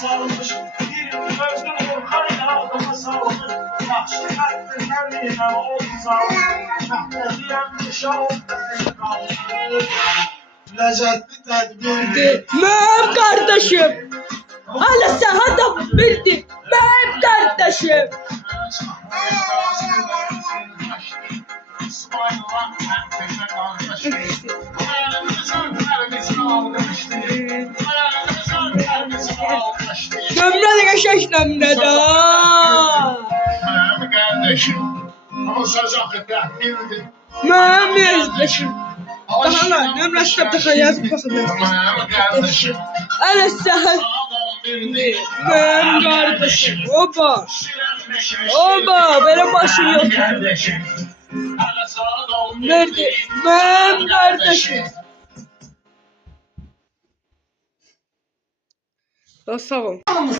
salmış. Bir gözün korkayla daha salmış. Yaxşı xəttirləriylə olsalmış. Şəhərliyəm nişan qalmış. Ləzzətli tədbirdir. Mənim kardeşim. Hala sen hadi bildin. Benim kardeşim. Nömrə də qəşəng nömrə də. Mənim qardaşım. Ama sözü bildi. Mənim qardaşım. Daha ne? Nömrə kitabda yazıb baxacağız. Mənim qardaşım. Hala sen. Benim kardeşim. Oba. Oba. Benim başım yok. Nerede? Benim kardeşim. Sağ ol.